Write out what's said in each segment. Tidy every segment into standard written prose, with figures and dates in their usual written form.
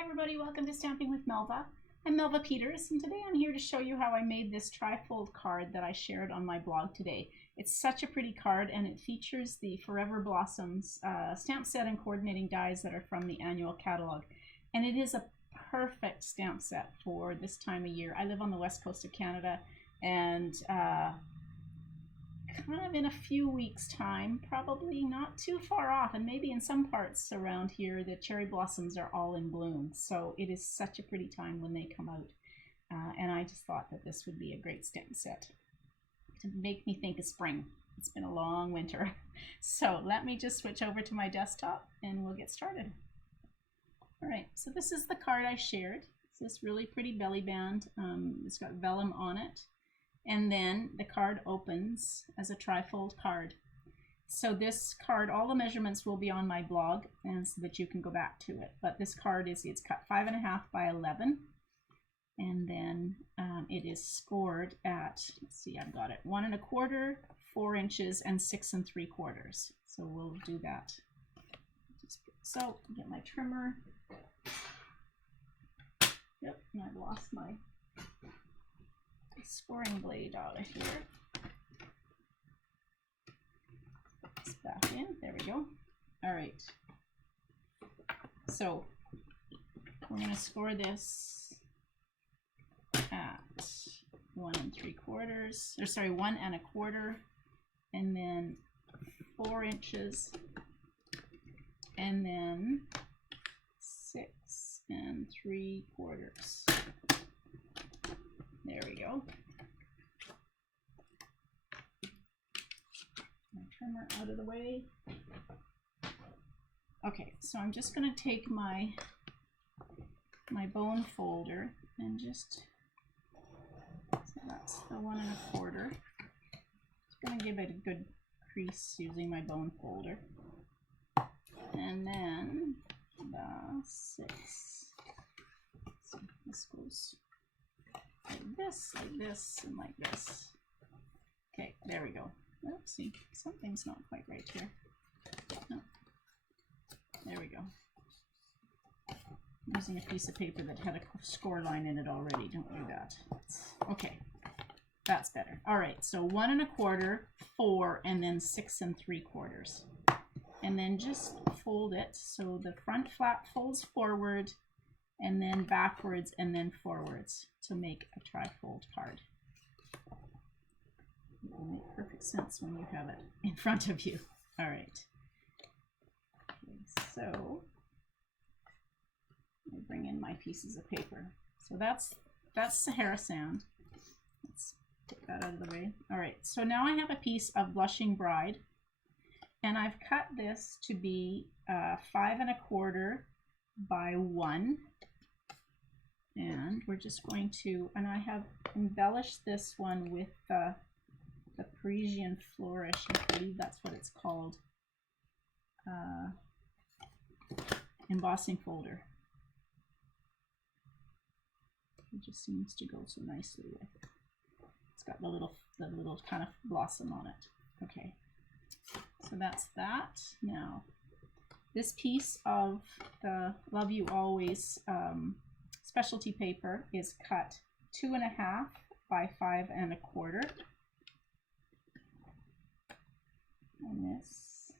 Hi everybody, welcome to Stamping with Melva. I'm Melva Peters, and today I'm here to show you how I made this trifold card that I shared on my blog today. It's such a pretty card, and it features the Forever Blossoms stamp set and coordinating dies that are from the annual catalog. And it is a perfect stamp set for this time of year. I live on the west coast of Canada, and kind of in a few weeks time, probably not too far off, and maybe in some parts around here the cherry blossoms are all in bloom, so it is such a pretty time when they come out, and I just thought that this would be a great stamp set to make me think of spring. It's been a long winter. So let me just switch over to my desktop and we'll get started. Alright, so this is the card I shared. It's this really pretty belly band. It's got vellum on it. And then the card opens as a trifold card. So this card, all the measurements will be on my blog, and so that you can go back to it. But this card it's cut 5.5 by 11, and then it is scored at, let's see, I've got it 1 1/4, 4 inches, and 6 3/4. So we'll do that. So get my trimmer. Yep, and I've lost my scoring blade out of here. Put this back in. There we go. All right. So we're going to score this at 1 3/4, or sorry, 1 1/4, and then 4 inches, and then 6 3/4. There we go. My trimmer out of the way. Okay, so I'm just going to take my bone folder and just, so that's the 1 1/4. Just going to give it a good crease using my bone folder. And then the 6. So this goes like this, and like this. Okay, there we go. Oopsie, something's not quite right here. No. There we go. I'm using a piece of paper that had a score line in it already. Don't do that. Okay, that's better. All right, so 1 1/4, 4, and then 6 3/4. And then just fold it so the front flap folds forward, and then backwards, and then forwards to make a trifold card. It will make perfect sense when you have it in front of you. All right. Okay, so I bring in my pieces of paper. So that's Sahara Sand. Let's get that out of the way. All right. So now I have a piece of Blushing Bride, and I've cut this to be 5 1/4 by 1. And we're just going to, and I have embellished this one with the Parisian Flourish, I believe that's what it's called, embossing folder. It just seems to go so nicely with, it's got the little kind of blossom on it. Okay, so that's that. Now, this piece of the Love You Always specialty paper is cut 2 1/2 by 5 1/4, and this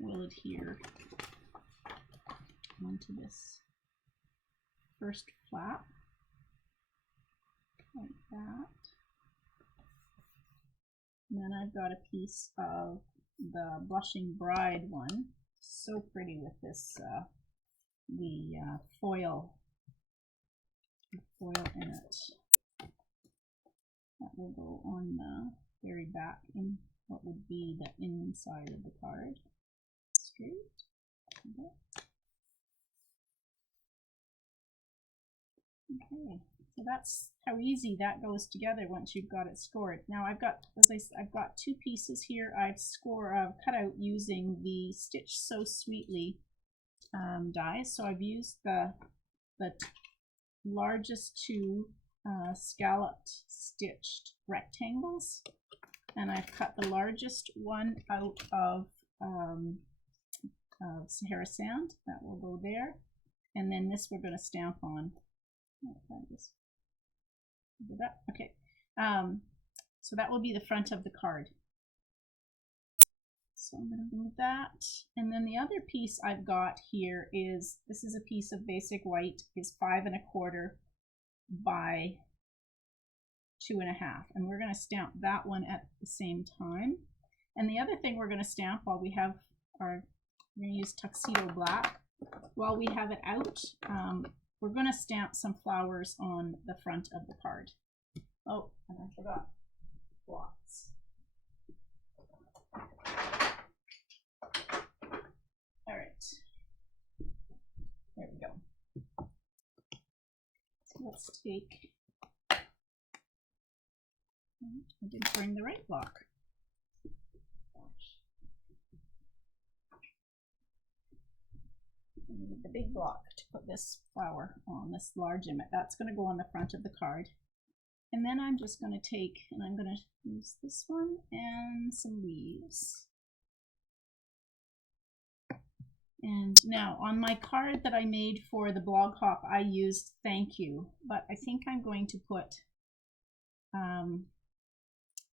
will adhere onto this first flap like that. And then I've got a piece of the Blushing Bride one, so pretty with this the foil in it. That will go on the very back in what would be the inside of the card. Straight. Okay, so that's how easy that goes together once you've got it scored. Now I've got, as I said, I've got 2 pieces here I've cut out using the Stitch So Sweetly dies. So I've used the largest 2 scalloped stitched rectangles, and I've cut the largest one out of Sahara Sand. That will go there, and then this we're going to stamp on. Okay, so that will be the front of the card. So I'm going to move that, and then the other piece I've got here is, this is a piece of basic white, is 5 1/4 by 2 1/2, and we're going to stamp that one at the same time. And the other thing we're going to stamp while we have our, we're going to use Tuxedo Black. While we have it out, we're going to stamp some flowers on the front of the card. Oh, and I forgot blocks. All right, there we go. So let's take, I didn't bring the right block. I need the big block to put this flower on, this large image. That's going to go on the front of the card. And then I'm just going to take, and I'm going to use this one and some leaves. And now on my card that I made for the blog hop, I used thank you, but I think I'm going to put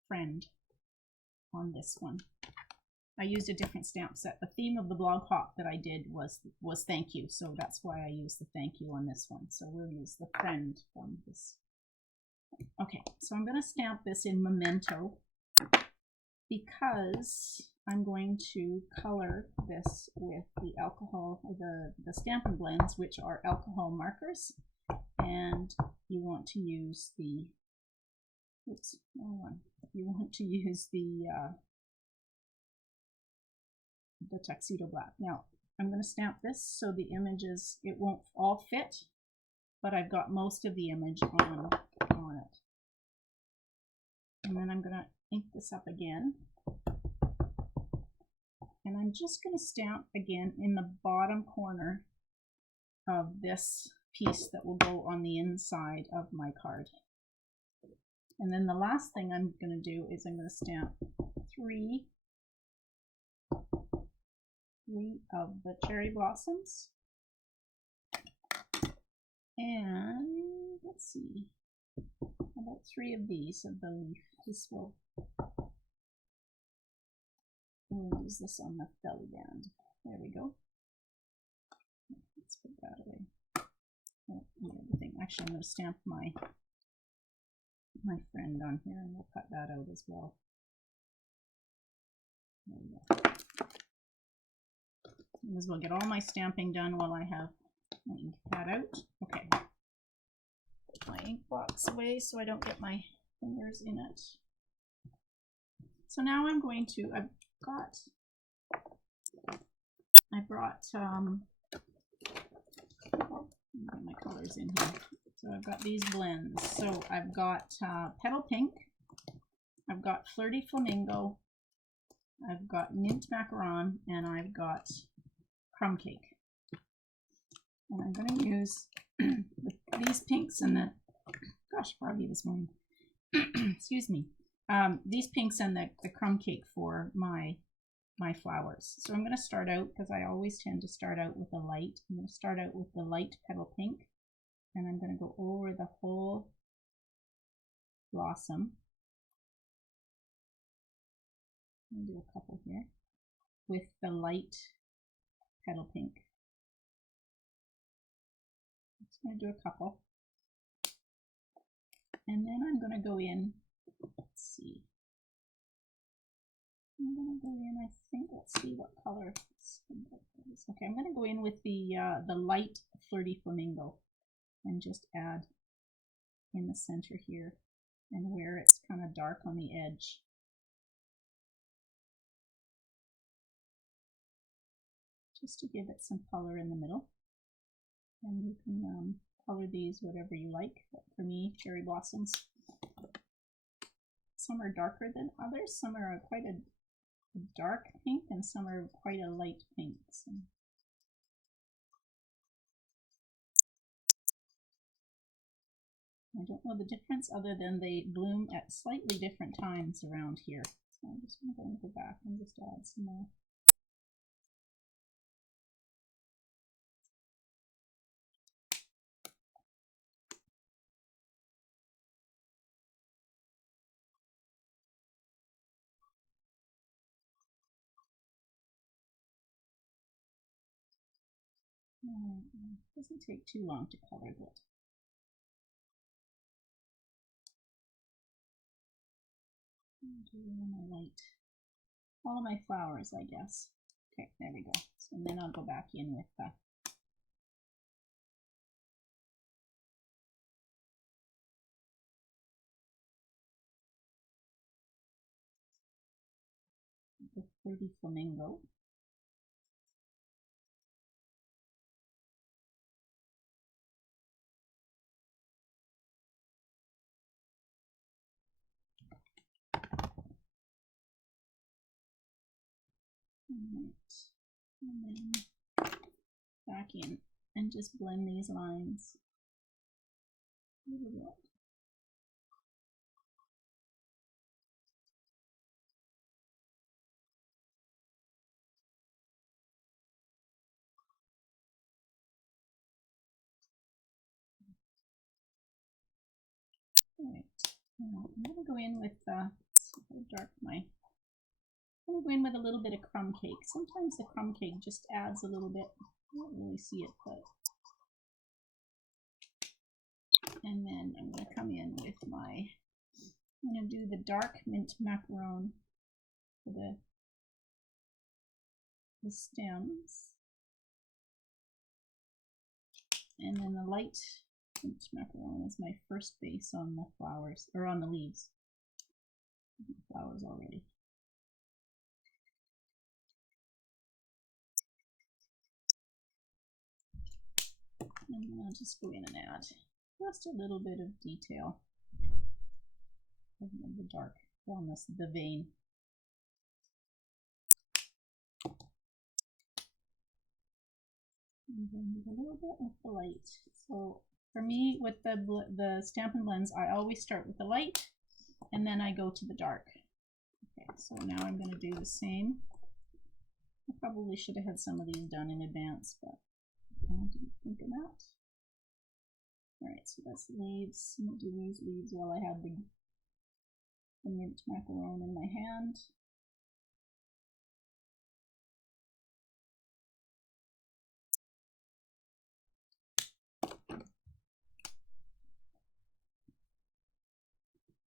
friend on this one. I used a different stamp set. The theme of the blog hop that I did was thank you, so that's why I used the thank you on this one. So we'll use the friend on this. Okay, so I'm going to stamp this in Memento because I'm going to color this with the alcohol, the Stampin' blends, which are alcohol markers, and you want to use the, oops, wrong one. You want to use the Tuxedo Black. Now I'm going to stamp this so the images, it won't all fit, but I've got most of the image on it. And then I'm going to ink this up again. And I'm just going to stamp again in the bottom corner of this piece that will go on the inside of my card. And then the last thing I'm going to do is I'm going to stamp three of the cherry blossoms. And let's see, about 3 of these of the leaf. This will, we'll use this on the belly band. There we go. Let's put that away. Oh, everything. Actually, I'm going to stamp my friend on here, and we'll cut that out as well. There we go. Might as well get all my stamping done while I have my ink pad out. Okay. Put my ink box away so I don't get my fingers in it. So now I'm going to, I brought get my colors in here. So I've got these blends. So I've got Petal Pink, I've got Flirty Flamingo, I've got Mint Macaron, and I've got Crumb Cake. And I'm going to use these pinks and the, gosh, Barbie this morning. Excuse me. These pinks and the Crumb Cake for my flowers. So I'm going to start out, because I always tend to start out with a light. I'm going to start out with the light Petal Pink, and I'm going to go over the whole blossom. I'm going to do a couple here with the light Petal Pink. I'm just going to do a couple. And then I'm going to go in, let's see. I'm going to go in, I think, let's see what color. Okay, I'm going to go in with the light Flirty Flamingo and just add in the center here and where it's kind of dark on the edge. Just to give it some color in the middle. And you can color these whatever you like. But for me, cherry blossoms, some are darker than others. Some are quite a dark pink, and some are quite a light pink. So. I don't know the difference other than they bloom at slightly different times around here. So I'm just going to go back and just add some more. Doesn't take too long to color that. Do my light. All of my flowers, I guess. Okay, there we go. So, and then I'll go back in with the pretty flamingo. Alright, and then back in and just blend these lines a little bit. Alright, now I'm going to go in with dark my. I'm going to go in with a little bit of crumb cake. Sometimes the crumb cake just adds a little bit. I don't really see it, but. And then I'm going to come in with my. I'm going to do the dark mint macaron for the stems. And then the light mint macaron is my first base on the flowers, or on the leaves. Flowers already. And then I'll just go in and add just a little bit of detail of the dark on the vein. And then a little bit with the light. So for me, with the Stampin' Blends, I always start with the light, and then I go to the dark. Okay, so now I'm going to do the same. I probably should have had some of these done in advance, but I didn't think of that. Alright, so that's leaves. I'm going to do these leaves while I have the mint macaron in my hand.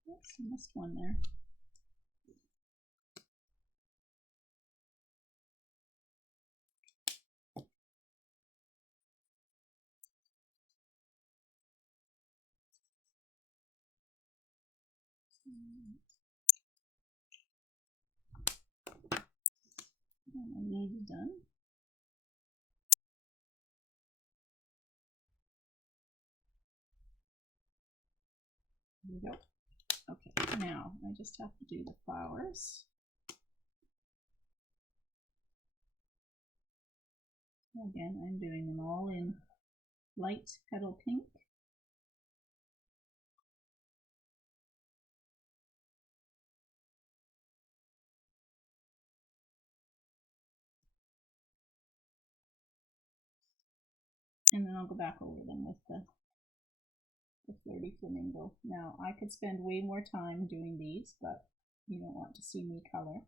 Oops, I missed one there. And my leaves done. There we go. Okay, now I just have to do the flowers. Again, I'm doing them all in light petal pink. And then I'll go back over them with the flirty flamingo. Now, I could spend way more time doing these, but you don't want to see me color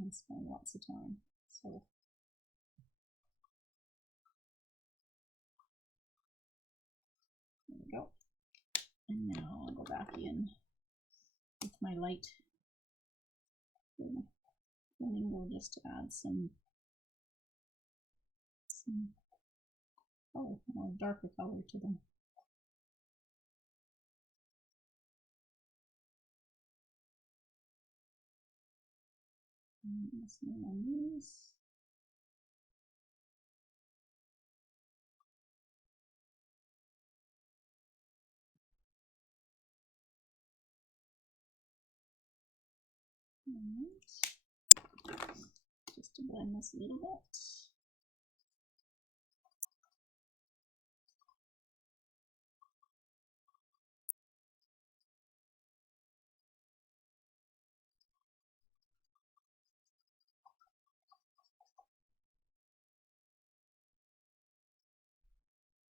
and spend lots of time. So there we go. And now I'll go back in with my light flamingo just to add some color, more darker color to them. And this one on these. Alright, just to blend this a little bit.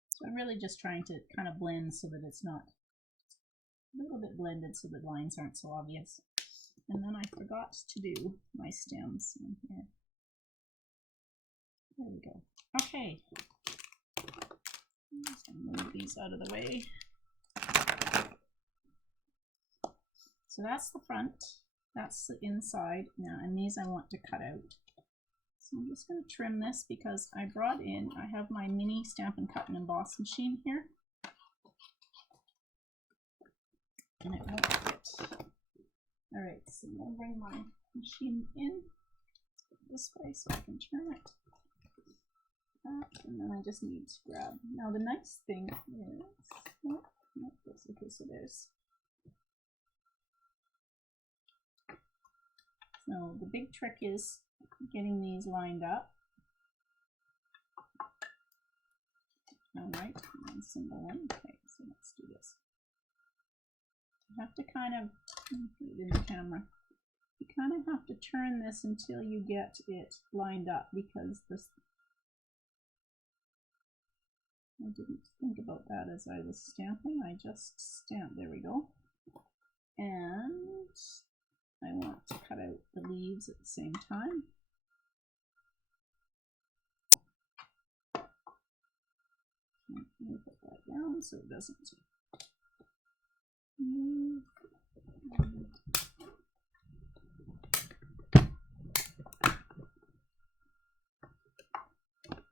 So I'm really just trying to kind of blend so that it's not a little bit blended so the lines aren't so obvious. And then I forgot to do my stems in here. There we go. Okay. Let's move these out of the way. So that's the front, that's the inside now, and these I want to cut out. So I'm just going to trim this because I brought in, I have my mini Stampin' Cut and Emboss machine here. And it won't fit. Alright, so I'm going to bring my machine in this way so I can turn it up, and then I just need to grab. Now the nice thing is, okay, so there's, so the big trick is getting these lined up. Alright, and symbol one. Okay, so let's do this. You have to kind of put it in the camera. You kind of have to turn this until you get it lined up, because this, I didn't think about that as I was stamping. I just stamped. There we go. And I want to cut out the leaves at the same time. Let me put that down so it doesn't move.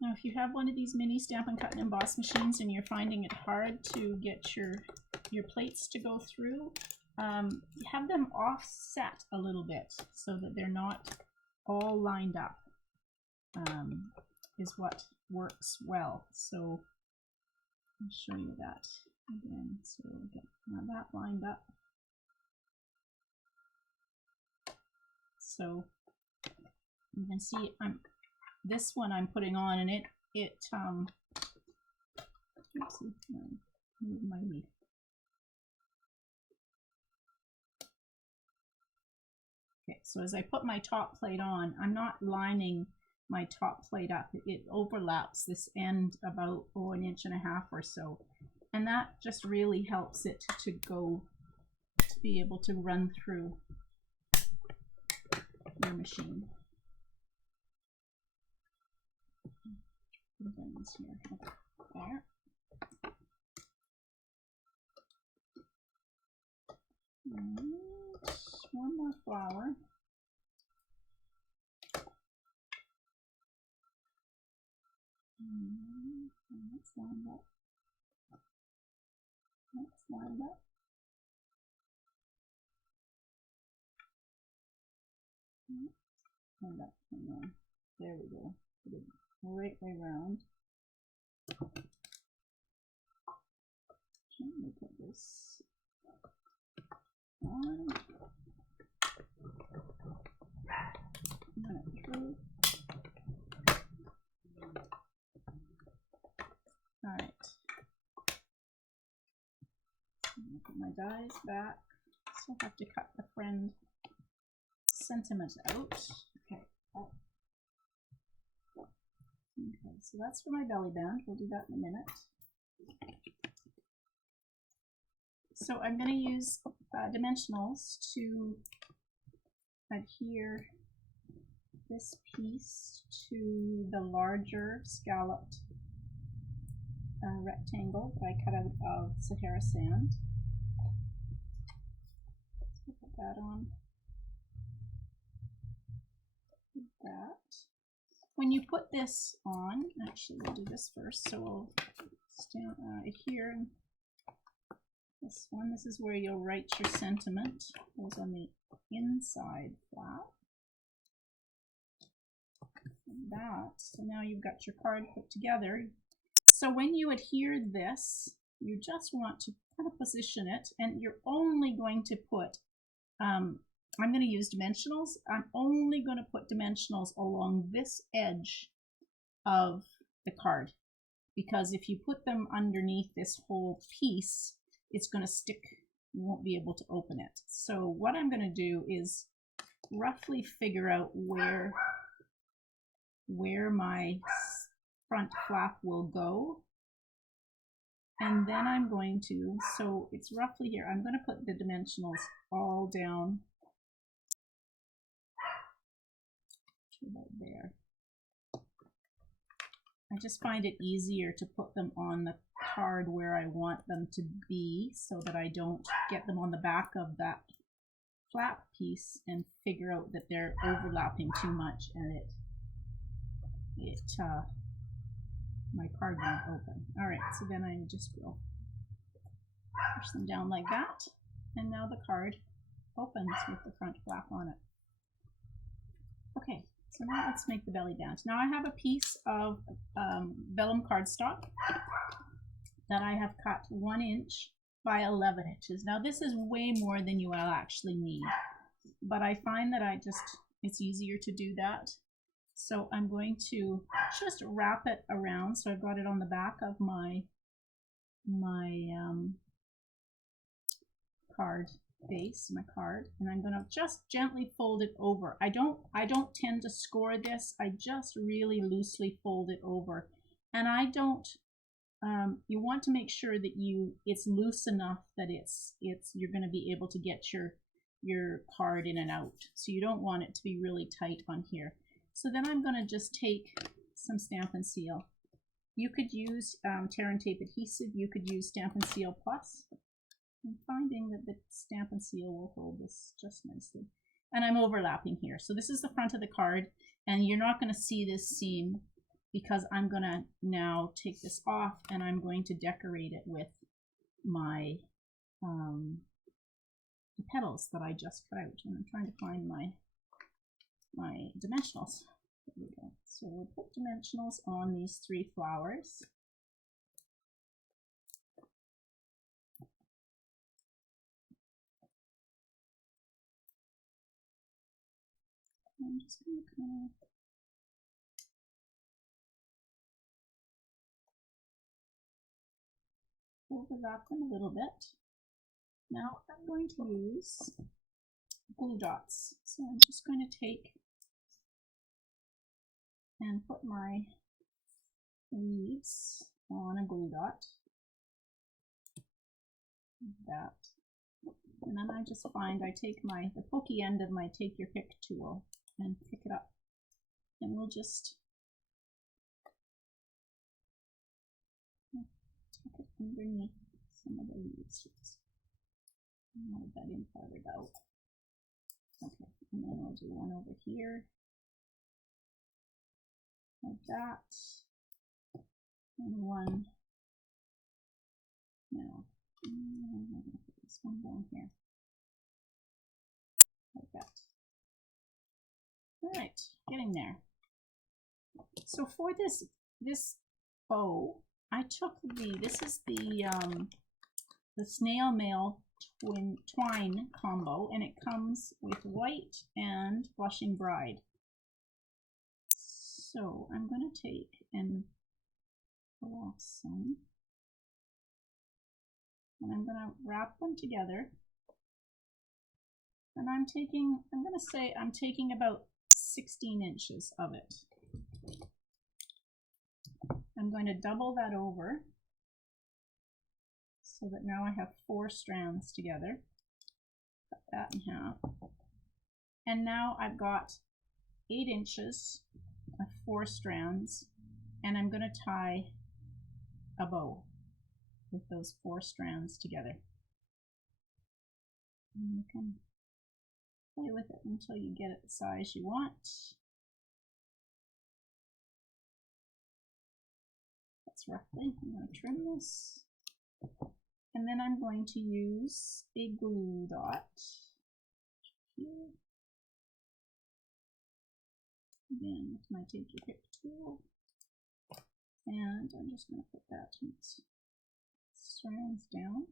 Now if you have one of these mini Stampin' Cut and Emboss machines and you're finding it hard to get your plates to go through, have them offset a little bit so that they're not all lined up, is what works well. So I'll show you that again. So we'll get that lined up. So you can see this one I'm putting on, and oopsie, move my leaf. Okay, so as I put my top plate on, I'm not lining my top plate up. It overlaps this end about 1.5 inches or so, and that just really helps it to be able to run through your machine. Here. There. And one more flower. And that's lined up. That's lined up. Lined up. And then there we go. Put it right way around. Let me put this on. Run it through. Alright. Put my dies back. Still have to cut the friend sentiment out. Okay. Okay, so that's for my belly band. We'll do that in a minute. So I'm going to use dimensionals to adhere this piece to the larger scalloped rectangle that I cut out of Sahara sand. So put that on. Like that. When you put this on, actually we'll do this first, so we'll stand here. This one, this is where you'll write your sentiment. Goes on the inside flap. Like that. So now you've got your card put together. So when you adhere this, you just want to kind of position it, and you're only going to put, I'm going to use dimensionals. I'm only going to put dimensionals along this edge of the card, because if you put them underneath this whole piece, it's going to stick. You won't be able to open it. So what I'm going to do is roughly figure out where my front flap will go, and then I'm going to, so it's roughly here, I'm going to put the dimensionals all down about there. I just find it easier to put them on the card where I want them to be so that I don't get them on the back of that flap piece and figure out that they're overlapping too much and my card won't open. All right, so then I just will push them down like that, and now the card opens with the front flap on it. Okay, so now let's make the belly band. Now I have a piece of vellum cardstock that I have cut 1 inch by 11 inches. Now this is way more than you will actually need, but I find that it's easier to do that. So I'm going to just wrap it around. So I've got it on the back of my card base, my card, and I'm going to just gently fold it over. I don't tend to score this. I just really loosely fold it over, and I don't. You want to make sure that it's loose enough that you're going to be able to get your card in and out. So you don't want it to be really tight on here. So then I'm going to just take some Stampin' Seal. You could use tear and tape adhesive. You could use Stampin' Seal Plus. I'm finding that the Stampin' Seal will hold this just nicely. And I'm overlapping here. So this is the front of the card, and you're not going to see this seam because I'm going to now take this off and I'm going to decorate it with my the petals that I just cut out. And I'm trying to find my dimensionals. There we go. So we'll put dimensionals on these 3 flowers. I'm just going to kind of overlap them a little bit. Now I'm going to use glue dots. So I'm just going to take and put my leaves on a glue dot, like that. And then I just find I take the pokey end of my take your pick tool and pick it up, and we'll just tuck it underneath some of the leaves. Move that in farther out. Okay, and then we'll do one over here, like that, and one. Now, I'm going to put this one down here, like that. All right, getting there. So for this bow, I took this is the snail mail twine combo, and it comes with white and blushing bride. So I'm going to take and pull off some, and I'm going to wrap them together. And I'm going to say I'm taking about 16 inches of it. I'm going to double that over so that now I have 4 strands together. Cut that in half. And now I've got 8 inches of 4 strands, and I'm going to tie a bow with those 4 strands together. And you can play with it until you get it the size you want. That's roughly. I'm going to trim this. And then I'm going to use a glue dot here. Again, with my take your pick tool. And I'm just going to put that strands down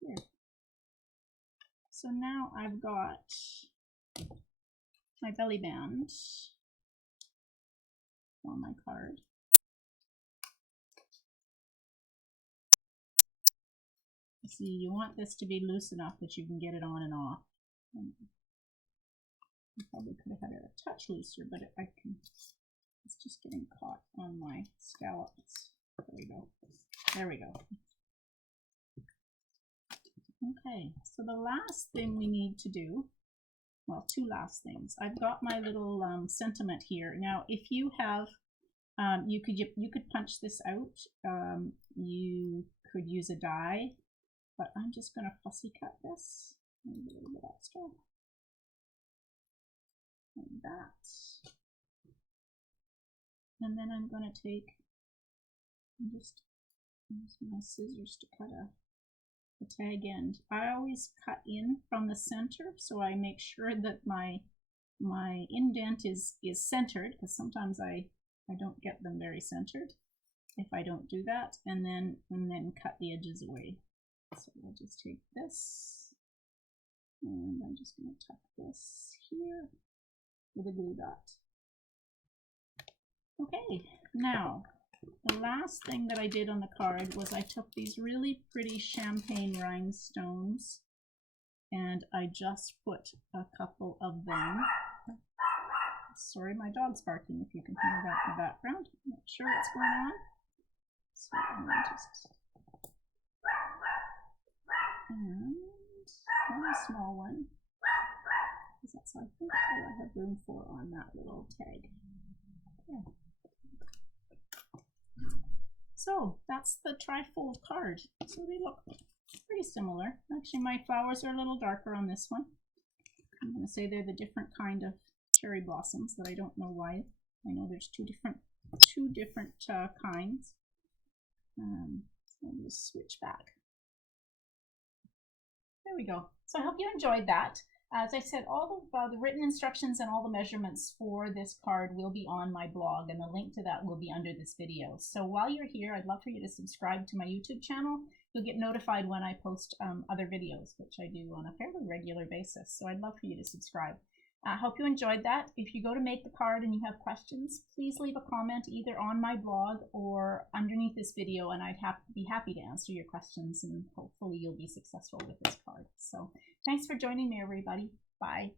here. So now I've got my belly band on my card. See, you want this to be loose enough that you can get it on and off. I probably could have had it a touch looser, but it's just getting caught on my scallops. There we go. There we go. Okay, so the last thing we need to do, well, 2 last things. I've got my little sentiment here. Now, if you have You could punch this out. You could use a die, but I'm just going to fussy cut this. Maybe a little bit extra. Like that. And then I'm going to take and just use my scissors to cut a tag end. I always cut in from the center, so I make sure that my indent is centered, because sometimes I don't get them very centered if I don't do that, and then cut the edges away. So I'll just take this, and I'm just going to tuck this here with a glue dot. Okay, now the last thing that I did on the card was I took these really pretty champagne rhinestones and I just put a couple of them. Sorry, my dog's barking, if you can hear that in the background. I'm not sure what's going on. So I'm going to just... And one small one. Because that's, I think, all I have room for on that little tag. Yeah. So that's the trifold card. So they look pretty similar. Actually, my flowers are a little darker on this one. I'm going to say they're the different kind of cherry blossoms that I don't know why. I know there's two different kinds. Let me just switch back. There we go. So I hope you enjoyed that. As I said, all of the written instructions and all the measurements for this card will be on my blog, and the link to that will be under this video. So while you're here, I'd love for you to subscribe to my YouTube channel. You'll get notified when I post other videos, which I do on a fairly regular basis. So I'd love for you to subscribe. I hope you enjoyed that. If you go to make the card and you have questions, please leave a comment either on my blog or underneath this video, and I'd be happy to answer your questions, and hopefully you'll be successful with this card. So thanks for joining me, everybody. Bye.